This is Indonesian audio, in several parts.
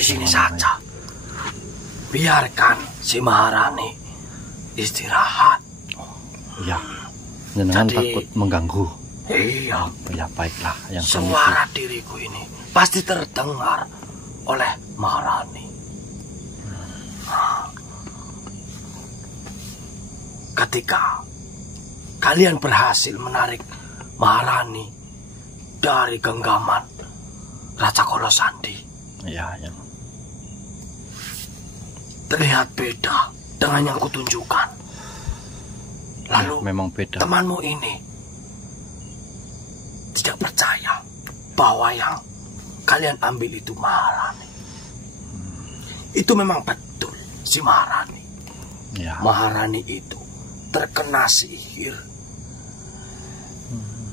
di sini saja. Biarkan si Maharani istirahat. Iya, jenengan takut mengganggu. Iya. Ya baiklah, yang suara diriku ini pasti terdengar oleh Maharani. Ketika kalian berhasil menarik Maharani dari genggaman Raja Kolosandi, ya. Terlihat beda dengan yang kutunjukkan. Lalu ya, memang beda. Temanmu ini tidak percaya bahwa yang kalian ambil itu Maharani. Itu memang betul si Maharani. Ya. Maharani itu terkena sihir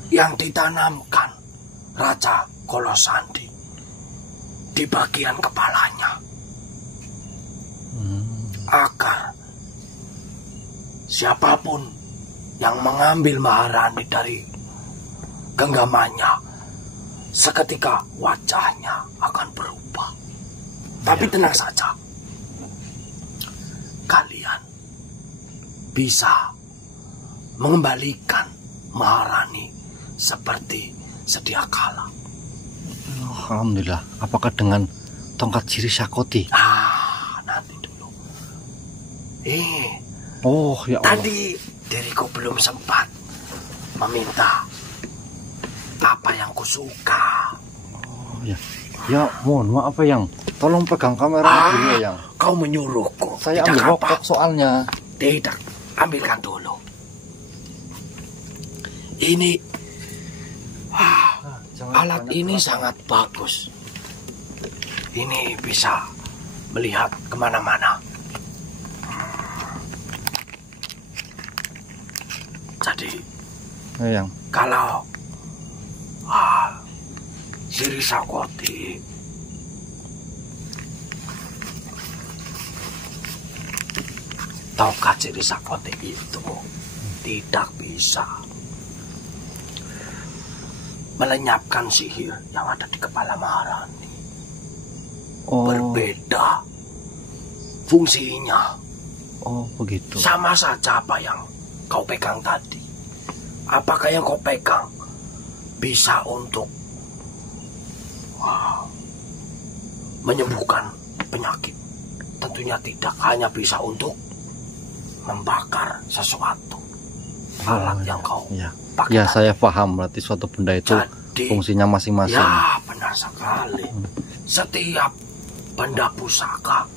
yang ditanamkan Raja Kolosandi di bagian kepalanya, agar siapapun yang mengambil Maharani dari genggamannya, seketika wajahnya akan berubah. Tapi tenang saja, kalian bisa mengembalikan Maharani seperti sedia kala. Alhamdulillah. Apakah dengan tongkat Siri Sakoti? Nanti dulu. Oh ya Allah. Tadi diriku belum sempat meminta apa yang kusuka. Oh ya. Ya mohon maaf yang. Tolong pegang kamera dulu ya yang. Kau menyuruhku. Saya ambil rokok soalnya. Tidak, ambilkan dulu. Ini alat ini sangat bagus. Ini bisa melihat kemana-mana. Jadi yang kalau Siri Sakoti tongkat Siri Sakoti itu tidak bisa melenyapkan sihir yang ada di kepala Maharani. Berbeda fungsinya. Oh begitu. Sama saja apa yang kau pegang tadi. Apakah yang kau pegang bisa untuk menyembuhkan penyakit? Tentunya tidak, hanya bisa untuk membakar sesuatu. Alat yang kau pakai. Ya saya paham, berarti suatu benda itu jadi, fungsinya masing-masing. Ya benar sekali. Setiap benda pusaka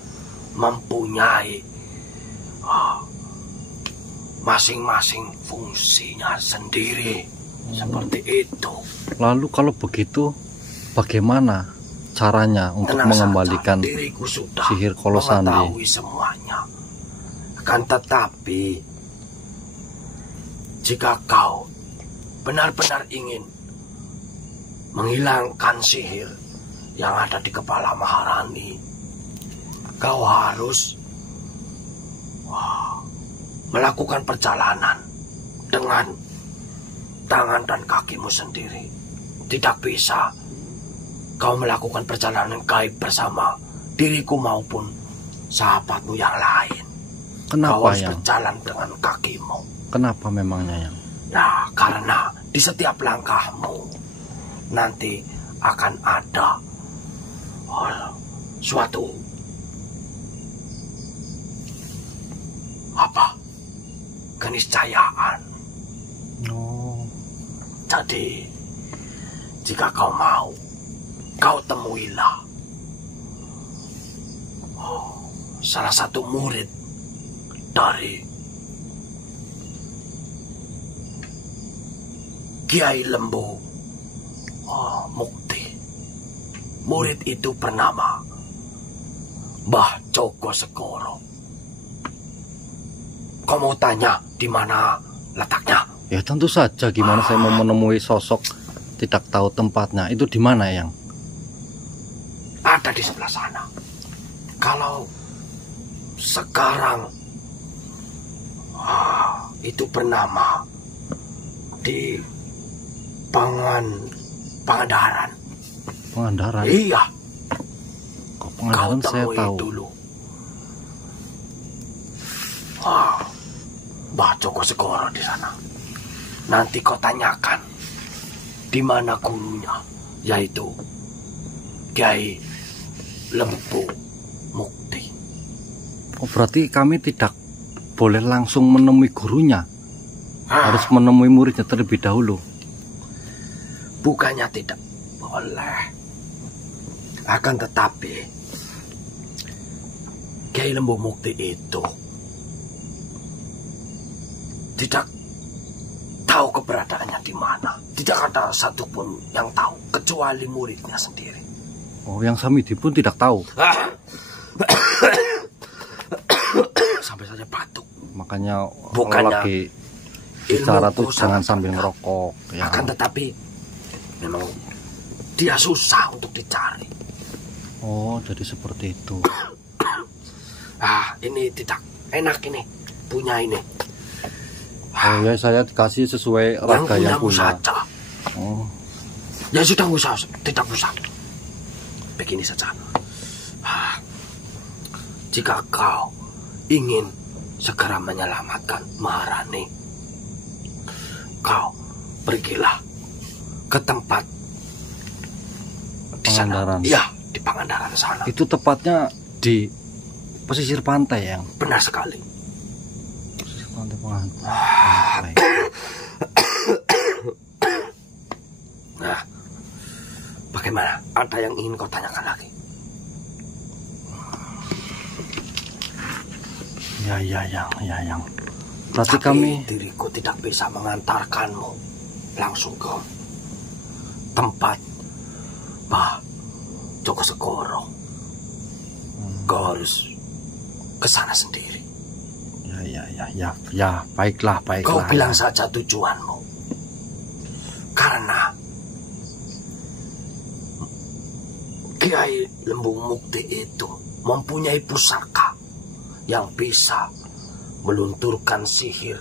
mempunyai masing-masing fungsinya sendiri. Seperti itu. Lalu kalau begitu bagaimana caranya untuk mengembalikan sihir Kolosandi? Mengetahui semuanya. Akan tetapi jika kau benar-benar ingin menghilangkan sihir yang ada di kepala Maharani, kau harus melakukan perjalanan dengan tangan dan kakimu sendiri. Tidak bisa kau melakukan perjalanan gaib bersama diriku maupun sahabatmu yang lain. Kenapa kau harus yang berjalan dengan kakimu? Kenapa memangnya yang? Nah, karena di setiap langkahmu nanti akan ada suatu keniscayaan. Jadi jika kau mau, kau temuilah salah satu murid dari Kiai Lembu Mukti. Murid itu bernama Mbah Joko Segoro. Kau mau tanya di mana letaknya? Ya tentu saja, gimana saya mau menemui sosok tidak tahu tempatnya. Itu di mana, Yang? Ada di sebelah sana. Kalau sekarang itu bernama di Pangandaran. Pangandaran? Iya. Kok Pengandaran saya temui tahu. dulu. Mbah Joko Segoro di sana. Nanti kau tanyakan di mana gurunya, yaitu Kiai Lembu Mukti. Oh, berarti kami tidak boleh langsung menemui gurunya. Harus menemui muridnya terlebih dahulu. Bukannya tidak boleh. Akan tetapi Kiai Lembu Mukti itu tidak tahu keberadaannya di mana. Tidak ada satupun yang tahu kecuali muridnya sendiri. Oh, yang Samidi pun tidak tahu. Sampai saja batuk. Makanya Bukannya lagi bicara tuh ilmuku jangan sangat sambil rendah. ngerokok. Ya. Akan tetapi memang dia susah untuk dicari. Oh, jadi seperti itu. Ini tidak enak ini. Punya ini. Oh ya, saya dikasih sesuai raga yang punya. Saja. Oh. Ya sudah, usah, tidak usah. Begini saja. Jika kau ingin segera menyelamatkan Maharani, kau pergilah ke tempat di sana. Pangandaran. Iya, di Pangandaran sana. Itu tepatnya di pesisir pantai, yang. Benar sekali. Pesisir pantai Pangandaran. Nah, bagaimana? Ada yang ingin kau tanyakan lagi? Ya, yang. Berarti Tapi kami diriku tidak bisa mengantarkanmu langsung ke tempat Mbah Joko Segoro. Kau harus ke sana sendiri. Ya, baiklah. Kau bilang saja tujuanmu. Karena Kiai Lembu Mukti itu mempunyai pusaka yang bisa melunturkan sihir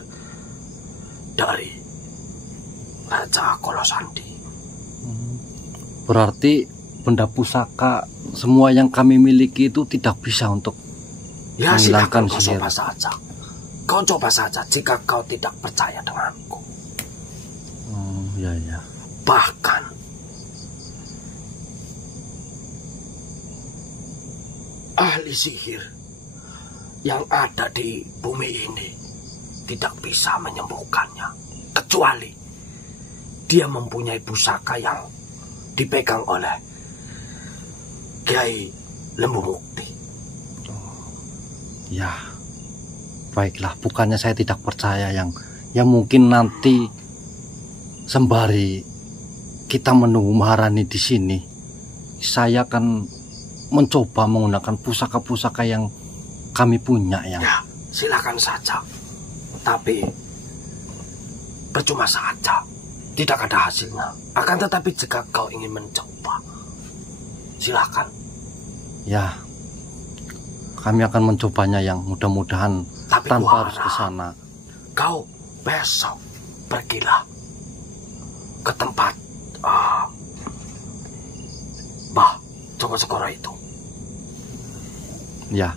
dari Raja Kolosandi. Berarti benda pusaka semua yang kami miliki itu tidak bisa untuk Ya, menghilangkan silakan kau sihir. coba saja. Kau coba saja jika kau tidak percaya denganku. Ya. Bahkan ahli sihir yang ada di bumi ini tidak bisa menyembuhkannya, kecuali dia mempunyai pusaka yang dipegang oleh Kiai Lembu Mukti. Ya, baiklah. Bukannya saya tidak percaya, yang. Ya mungkin nanti sembari kita menunggu Maharani di sini, saya akan mencoba menggunakan pusaka-pusaka yang kami punya, yang. Ya, silakan saja. Tapi percuma saja, tidak ada hasilnya. Akan tetapi jika kau ingin mencoba, silakan. Ya, kami akan mencobanya, yang. Mudah-mudahan Tapi tanpa harus ke sana. Kau besok pergilah ke tempat Mbah Joko Segoro itu. Ya.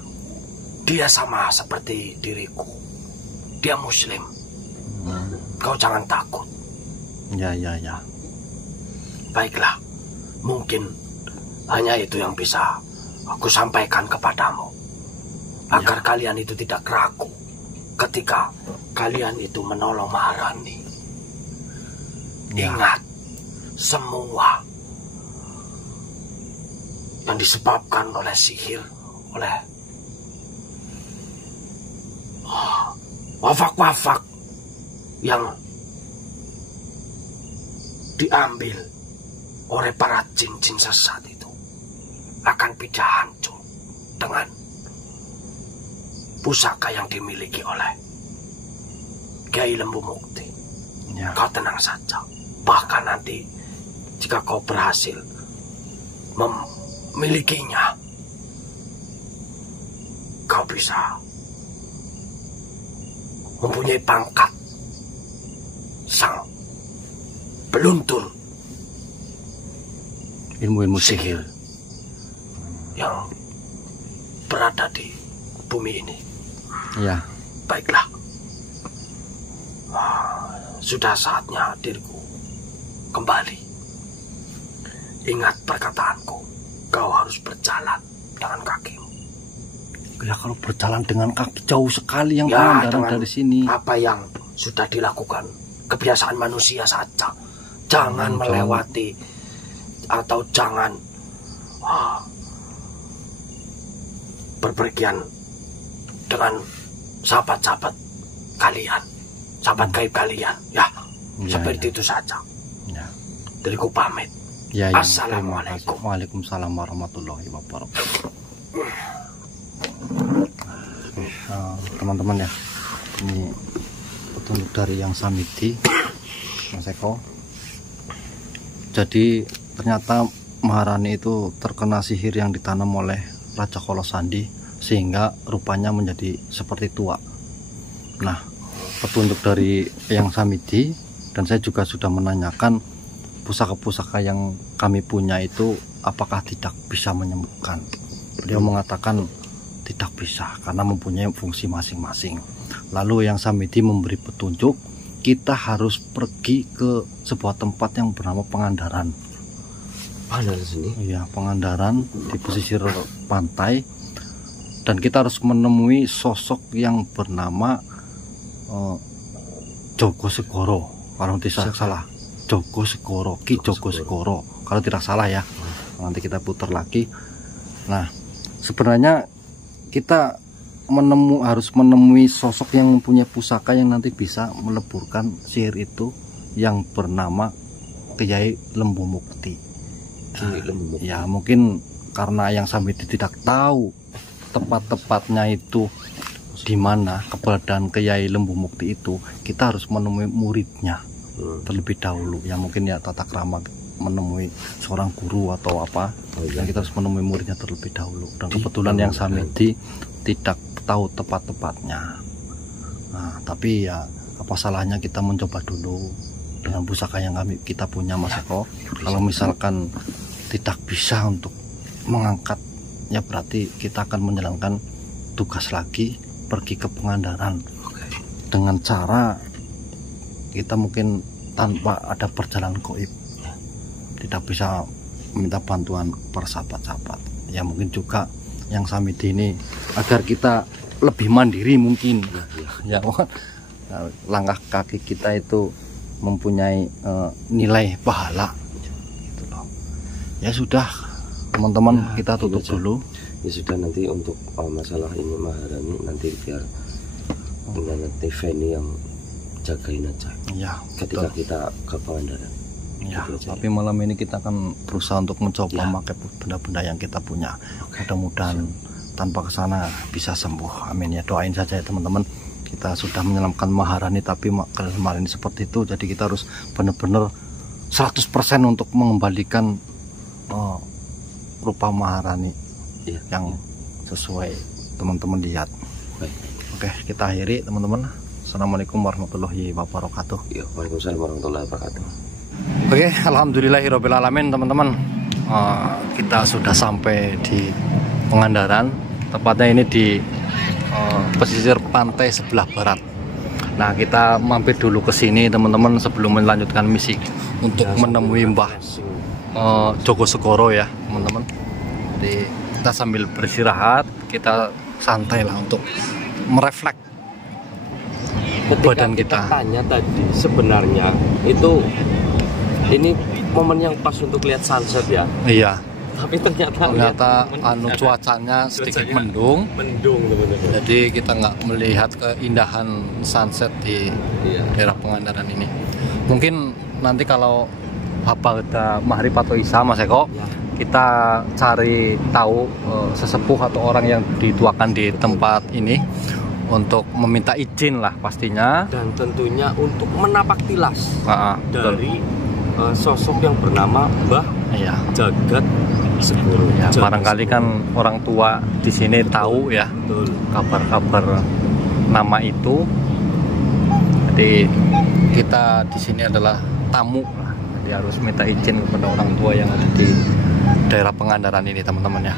Dia sama seperti diriku. Dia Muslim. Kau jangan takut. Ya. Baiklah, mungkin hanya itu yang bisa aku sampaikan kepadamu, agar kalian itu tidak ragu ketika kalian itu menolong Maharani. Ingat, semua yang disebabkan oleh sihir, oleh wafak-wafak yang diambil oleh para jin-jin sesat itu akan pindah hancur dengan pusaka yang dimiliki oleh Kiai Lembu Mukti. Ya. Kau tenang saja. Bahkan nanti jika kau berhasil memilikinya, kau bisa mempunyai pangkat sang peluntur Ilmu-ilmu sihir. yang berada di bumi ini. Ya. Baiklah. Sudah saatnya diriku kembali. Ingat perkataanku, kau harus berjalan dengan kakimu. Ya kalau berjalan dengan kaki jauh sekali yang Ya, Pangandaran dari sini. apa yang sudah dilakukan, kebiasaan manusia saja. Jangan melewati atau jangan berpergian dengan sahabat-sahabat kalian, sahabat gaib kalian. Ya, seperti itu saja. Ya. Diriku pamit. Ya, Assalamualaikum. Waalaikumsalam warahmatullahi wabarakatuh. Teman-teman ya, ini petunjuk dari Yang Samidi, Mas Eko. Jadi ternyata Maharani itu terkena sihir yang ditanam oleh Raja Kolosandi sehingga rupanya menjadi seperti tua. Nah, petunjuk dari Yang Samidi, dan saya juga sudah menanyakan pusaka-pusaka yang kami punya itu apakah tidak bisa menyembuhkan. Beliau mengatakan tidak bisa karena mempunyai fungsi masing-masing. Lalu Yang Samidi memberi petunjuk, kita harus pergi ke sebuah tempat yang bernama Pangandaran. Pangandaran sini? Iya, Pangandaran di pesisir pantai, dan kita harus menemui sosok yang bernama Jogo Segoro. Kalau tidak salah, Jogo Segoro, Ki Jogo Segoro. Kalau tidak salah ya. Nanti kita putar lagi. Nah, sebenarnya kita harus menemui sosok yang mempunyai pusaka yang nanti bisa meleburkan sihir itu, yang bernama Kiai Lembu Mukti. Ya mungkin karena Yang Samidi tidak tahu tepat-tepatnya itu di mana keberadaan Kiai Lembu Mukti itu, kita harus menemui muridnya terlebih dahulu. Ya mungkin ya tata krama menemui seorang guru atau apa, dan kita harus menemui muridnya terlebih dahulu. Dan kebetulan Yang Samidi tidak tahu tepat-tepatnya. Nah, tapi ya apa salahnya kita mencoba dulu dengan pusaka yang kita punya, Mas Eko. Kalau misalkan tidak bisa untuk mengangkat, ya berarti kita akan menjalankan tugas lagi, pergi ke Pangandaran dengan cara kita mungkin tanpa ada perjalanan gaib, tidak bisa meminta bantuan persahabat-sahabat. Ya mungkin juga Yang Samidi ini agar kita lebih mandiri mungkin. Ya, langkah kaki kita itu mempunyai nilai pahala. Gitu loh. Ya sudah, teman-teman, kita tutup dulu. Ya sudah, nanti untuk masalah ini Maharani nanti biar dengan Tiffany yang jagain aja. Ya, ketika kita ke Pangandaran. Ya, tapi malam ini kita akan berusaha untuk mencoba memakai benda-benda yang kita punya. Mudah-mudahan tanpa kesana bisa sembuh. Amin ya, doain saja ya teman-teman. Kita sudah menyelamatkan Maharani, tapi kemarin seperti itu. Jadi kita harus benar-benar 100% untuk mengembalikan rupa Maharani yang sesuai teman-teman lihat. Oke, kita akhiri teman-teman. Assalamualaikum warahmatullahi wabarakatuh. Ya, waalaikumsalam warahmatullahi wabarakatuh. Oke, alhamdulillahirobbilalamin teman-teman. Kita sudah sampai di Pangandaran, tepatnya ini di pesisir pantai sebelah barat. Nah, kita mampir dulu ke sini teman-teman sebelum melanjutkan misi untuk menemui Mbah Jogo Segoro ya teman-teman. Jadi kita sambil beristirahat, kita santai lah untuk merefleks badan kita. Tanya tadi sebenarnya itu ini momen yang pas untuk lihat sunset ya. Iya. Tapi ternyata cuacanya sedikit mendung. Teman-teman. Jadi kita nggak melihat keindahan sunset di daerah Pangandaran ini. Mungkin nanti kalau udah maghrib atau isya, Mas Eko, kita cari tahu sesepuh atau orang yang dituakan di tempat ini untuk meminta izin lah pastinya. Dan tentunya untuk menapak tilas dari sosok yang bernama Mbah Jagat Segoro. Ya, barangkali kan orang tua di sini tahu ya kabar-kabar nama itu. Jadi kita di sini adalah tamu, jadi harus minta izin kepada orang tua yang ada di daerah Pangandaran ini teman-teman ya.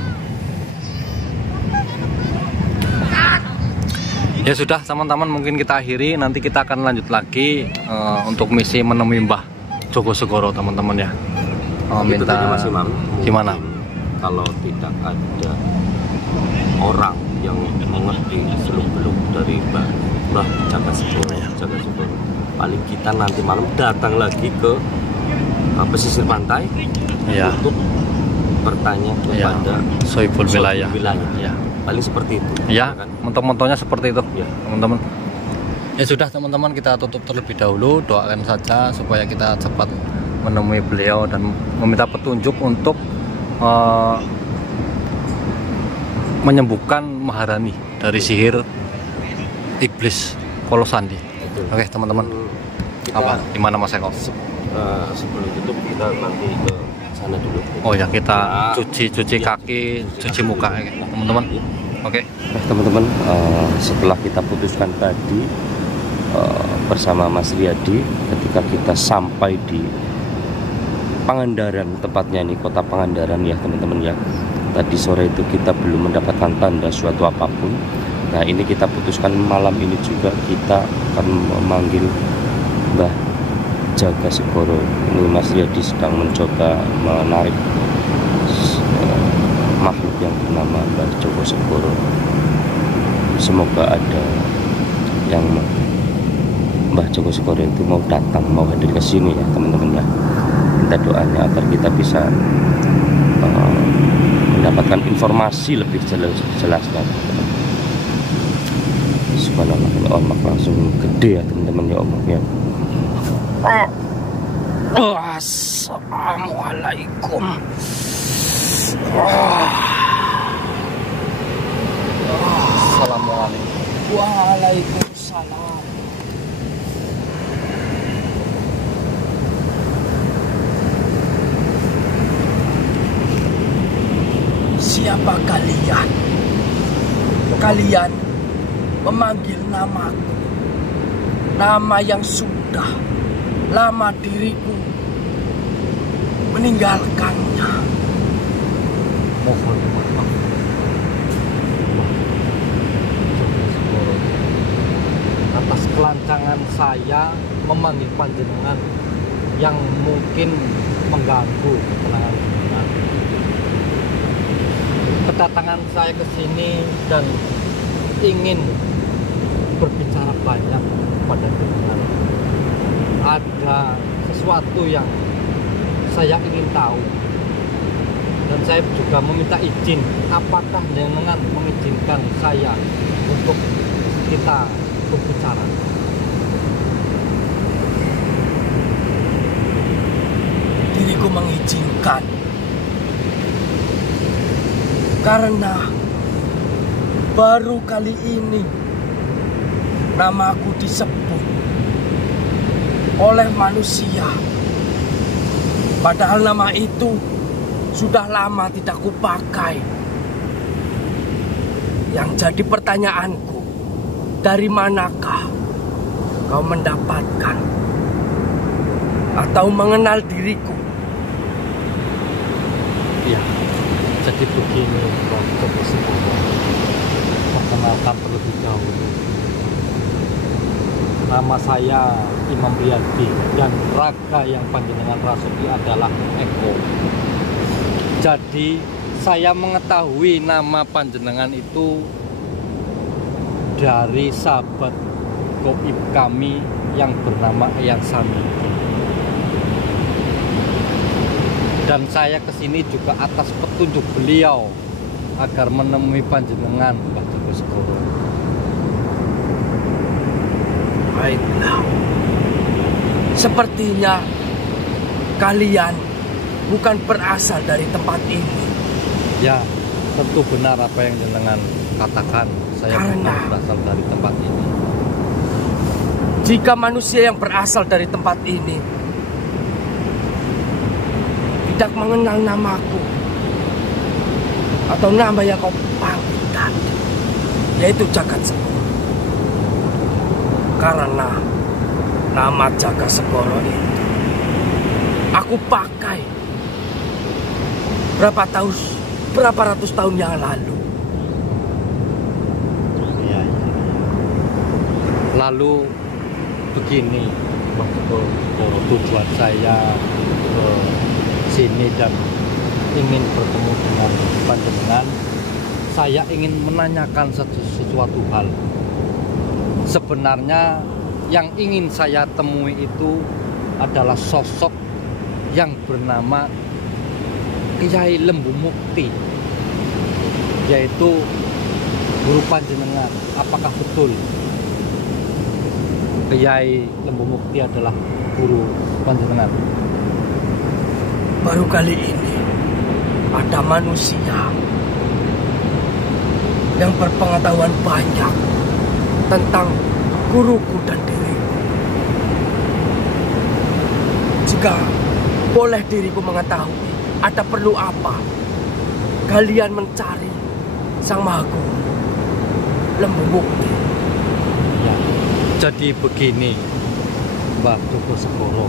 Ya sudah teman-teman, mungkin kita akhiri, nanti kita akan lanjut lagi untuk misi menemui Mbah Joko Segoro teman-teman ya. Minta Mas Imam, gimana? Kalau tidak ada orang yang mengerti seluk-beluk dari Mbah Jaka Segoro, paling kita nanti malam datang lagi ke pesisir pantai untuk bertanya kepada Sohibul Wilayah. Ya. Paling seperti itu. Ya, kan? mentok-mentoknya seperti itu, ya, teman-teman. Ya sudah teman-teman, kita tutup terlebih dahulu. Doakan saja supaya kita cepat menemui beliau dan meminta petunjuk untuk menyembuhkan Maharani dari sihir iblis Kolosandi. Oke teman-teman, gimana Mas Eko? Sebelum tutup kita nanti ke sana dulu. Oh ya, kita cuci kaki, cuci muka ya teman-teman. Oke. Teman-teman, setelah kita putuskan tadi bersama Mas Riyadi, ketika kita sampai di Pangandaran, tepatnya ini kota Pangandaran ya teman-teman ya. Tadi sore itu kita belum mendapatkan tanda suatu apapun. Nah ini kita putuskan malam ini juga kita akan memanggil Mbah Jaka Segoro. Ini Mas Riyadi sedang mencoba menarik makhluk yang bernama Mbah Joko Segoro. Semoga ada yang Mbah Joko Segoro itu mau datang, mau hadir ke sini ya teman-teman ya. Minta doanya agar kita bisa mendapatkan informasi lebih jelas kan. Subhanallah, ini ombak langsung gede ya teman-teman ya ombaknya. Assalamualaikum. Assalamualaikum. Waalaikumsalam. Siapa kalian? Kalian memanggil namaku, nama yang sudah lama diriku meninggalkannya. Mohon maaf atas kelancangan saya memanggil panjenengan yang mungkin mengganggu ketenangan jenengan. Kedatangan saya ke sini dan ingin berbicara banyak pada jenengan. Ada sesuatu yang saya ingin tahu dan saya juga meminta izin. Apakah jenengan mengizinkan saya untuk kita berbicara? Diriku mengizinkan karena baru kali ini namaku disebut oleh manusia. Padahal nama itu sudah lama tidak kupakai. Yang jadi pertanyaanku, dari manakah kau mendapatkan atau mengenal diriku? Ya, jadi begini Mbah Joko Segoro. Perkenalkan terlebih dahulu. Nama saya Imam Riyadi dan raga yang panjenengan rasuki adalah Eko. Jadi saya mengetahui nama panjenengan itu dari sahabat gaib kami yang bernama Eyang Sami. Dan saya kesini juga atas petunjuk beliau agar menemui panjenengan Mbah Joko Segoro. Baiklah, sepertinya kalian bukan berasal dari tempat ini. Ya, tentu benar apa yang jenengan katakan. Saya bukan berasal dari tempat ini. Jika manusia yang berasal dari tempat ini tidak mengenal namaku atau nama yang kau panggil tadi, yaitu Jaka Segoro. Karena nama Jaka Segoro itu aku pakai berapa ratus tahun yang lalu. Ya. Lalu begini, tujuan saya ke sini dan ingin bertemu dengan panjenengan, saya ingin menanyakan sesuatu hal. Sebenarnya yang ingin saya temui itu adalah sosok yang bernama Kyai Lembu Mukti, yaitu guru panjenengan. Apakah betul Kyai Lembu Mukti adalah guru panjenengan? Baru kali ini ada manusia yang berpengetahuan banyak tentang guruku dan diriku. Jika boleh diriku mengetahui, ada perlu apa kalian mencari Sang Maha Guru Lembu Mukti? Ya, jadi begini, Mbah Jogosegoro.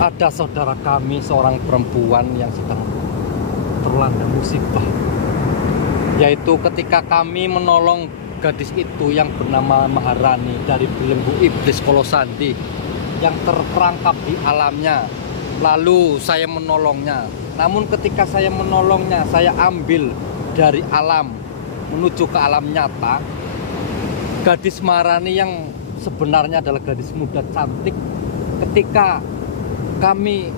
Ada saudara kami, seorang perempuan yang sedang terlanda musibah, yaitu ketika kami menolong gadis itu yang bernama Maharani dari belenggu iblis Kolosandi yang terperangkap di alamnya. Lalu saya menolongnya. Namun ketika saya menolongnya, saya ambil dari alam menuju ke alam nyata. Gadis Maharani yang sebenarnya adalah gadis muda cantik, ketika kami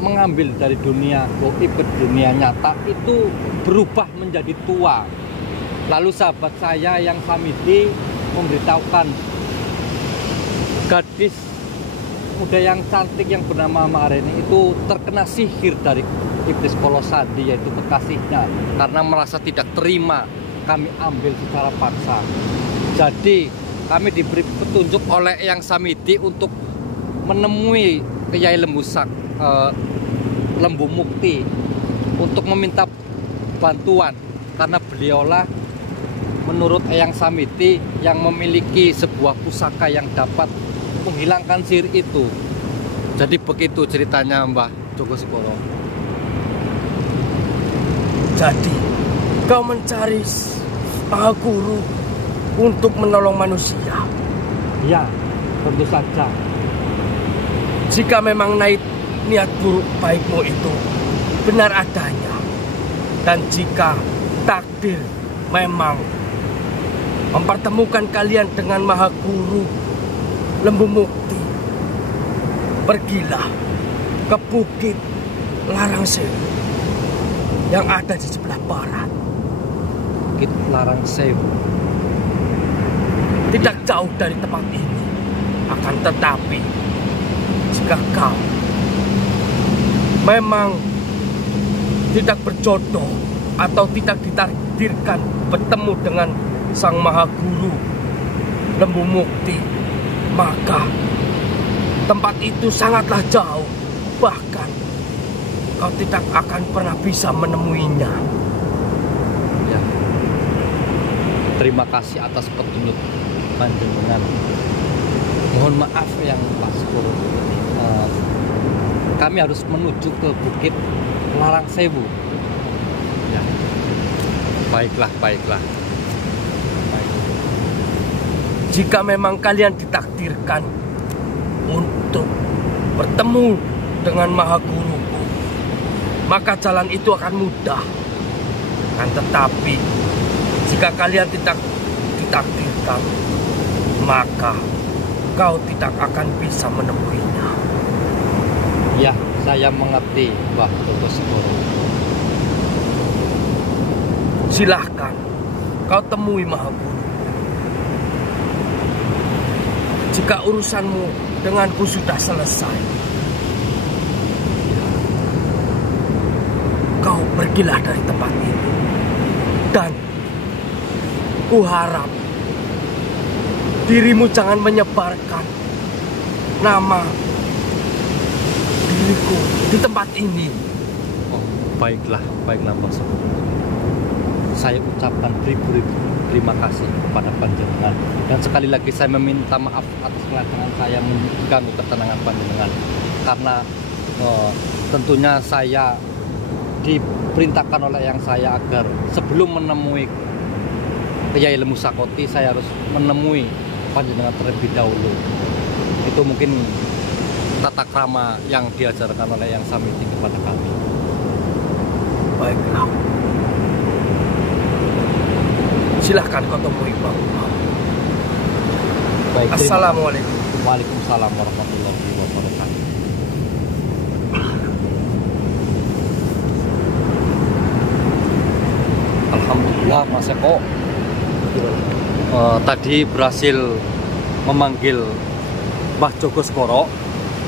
mengambil dari dunia gaib ke dunia nyata, itu berubah menjadi tua. Lalu sahabat saya yang Samiti memberitahukan gadis muda yang cantik yang bernama Maharani itu terkena sihir dari iblis Kolosandi, yaitu kekasihnya. Karena merasa tidak terima, kami ambil secara paksa. Jadi kami diberi petunjuk oleh yang Samiti untuk menemui Kyai Lembu Mukti untuk meminta bantuan, karena beliaulah menurut Eyang Samiti yang memiliki sebuah pusaka yang dapat menghilangkan sihir itu. Jadi begitu ceritanya, Mbah Jogosegoro. Jadi kau mencari Maha Guru untuk menolong manusia? Ya, tentu saja. Jika memang niat buruk baikmu itu benar adanya, dan jika takdir memang mempertemukan kalian dengan Maha Guru Lembu Mukti, pergilah ke Bukit Larangsewu yang ada di sebelah barat. Bukit Larangsewu tidak jauh dari tempat ini. Akan tetapi jika kau memang tidak berjodoh atau tidak ditakdirkan bertemu dengan Sang Maha Guru Lembu Mukti, maka tempat itu sangatlah jauh. Bahkan kau tidak akan pernah bisa menemuinya. Ya. Terima kasih atas petunjuk panjenengan. Mohon maaf yang Pak Segoro, kami harus menuju ke Bukit Larangsewu. Ya. Baiklah. Jika memang kalian ditakdirkan untuk bertemu dengan Maha Guruku, maka jalan itu akan mudah. Kan tetapi jika kalian tidak ditakdirkan, maka kau tidak akan bisa menemuinya. Ya, saya mengerti, Mbah Jogosegoro. Silahkan kau temui Maha Guru. Jika urusanmu denganku sudah selesai, kau pergilah dari tempat ini. Dan kuharap dirimu jangan menyebarkan nama diriku di tempat ini. Oh, baiklah Mbah Segoro. Saya ucapkan beribu-ribu terima kasih kepada panjenengan, dan sekali lagi saya meminta maaf atas kedatangan saya mengganggu ketenangan panjenengan, karena tentunya saya diperintahkan oleh yang saya agar sebelum menemui Kyai Lemu Sakoti, saya harus menemui panjenengan terlebih dahulu. Itu mungkin tata krama yang diajarkan oleh Yang Samiti kepada kami. Baiklah. Silahkan kau temui Bang. Baik, Assalamualaikum. Waalaikumsalam warahmatullahi wabarakatuh. Alhamdulillah Mas Eko tadi berhasil memanggil Mbah Jogoskoro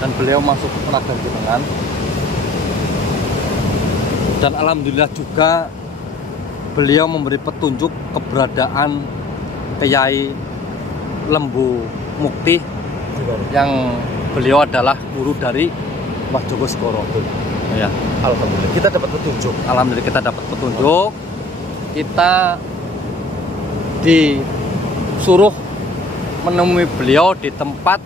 dan beliau masuk ke Penagan Jenengan. Dan alhamdulillah juga beliau memberi petunjuk keberadaan Kyai Lembu Mukti yang beliau adalah guru dari Mbah Jogoskoro. Ya, Alhamdulillah kita dapat petunjuk. alhamdulillah kita dapat petunjuk. Kita disuruh menemui beliau di tempat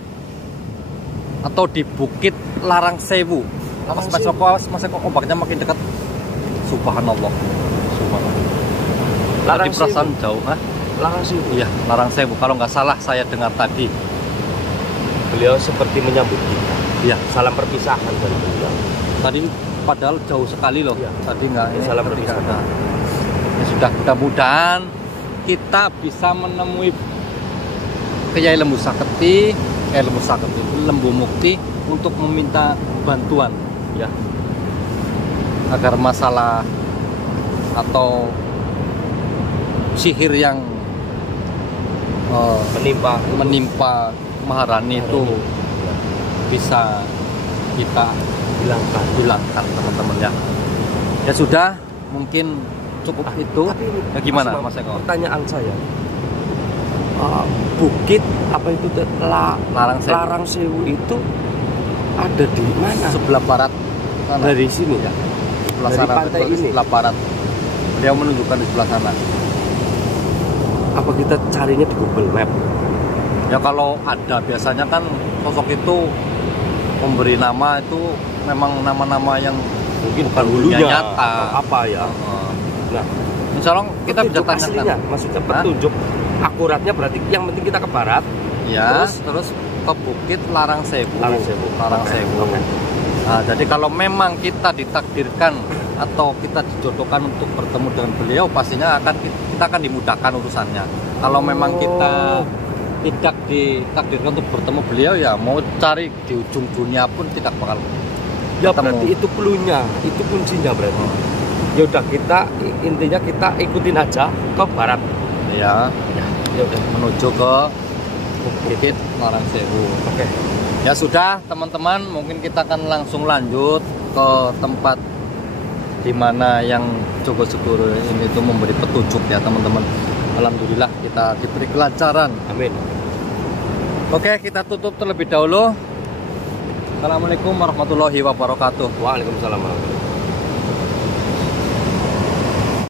atau di Bukit Larang Sewu. Mas Eko ombaknya makin dekat. Subhanallah. Tadi perasaan jauh, Larang Sewu. Iya, Larang Sewu. Kalau nggak salah saya dengar tadi. Beliau seperti menyambut kita. Iya, Salam perpisahan dari beliau. tadi padahal jauh sekali loh. Iya. Tadi nggak ini. Salam ketika perpisahan. Ya sudah, mudah-mudahan kita bisa menemui Kyai Lembu Saketi, Lembu Mukti untuk meminta bantuan, ya, agar masalah atau sihir yang menimpa Maharani itu bisa kita hilangkan teman-teman ya. Ya sudah, mungkin cukup itu. Ya gimana Mas Eko? Pertanyaan saya. Bukit apa itu Larang Sewu itu ada di mana? Sebelah barat sana. Dari sini ya. Sebelah dari sana, pantai betul, ini? sebelah barat. Beliau menunjukkan di sebelah sana. Apa kita carinya di Google Map? Ya kalau ada, biasanya kan sosok itu memberi nama itu memang nama-nama yang Mungkin bukan dulunya nyata. apa ya? Nah, Insya Allah kita bisa petunjuk aslinya, tanyakan. maksudnya petunjuk akuratnya berarti yang penting kita ke barat. Ya, terus ke Bukit Larang Sewu. Larang Sewu. Oke. Nah, jadi kalau memang kita ditakdirkan atau kita dijodohkan untuk bertemu dengan beliau, pastinya kita akan dimudahkan urusannya. Kalau memang kita tidak ditakdirkan untuk bertemu beliau, ya mau cari di ujung dunia pun tidak bakal Ya ketemu. berarti itu cluenya, itu kuncinya berarti. Ya udah, intinya kita ikutin aja ke barat. Ya, Ya udah. menuju ke Bukit Larang Sewu. Oke. Ya sudah teman-teman, mungkin kita akan langsung lanjut ke tempat di mana yang Jogoskoro ini itu memberi petunjuk ya teman-teman. Alhamdulillah kita diberi kelancaran. Amin. Oke, kita tutup terlebih dahulu. Assalamualaikum warahmatullahi wabarakatuh. Waalaikumsalam warahmatullahi wabarakatuh.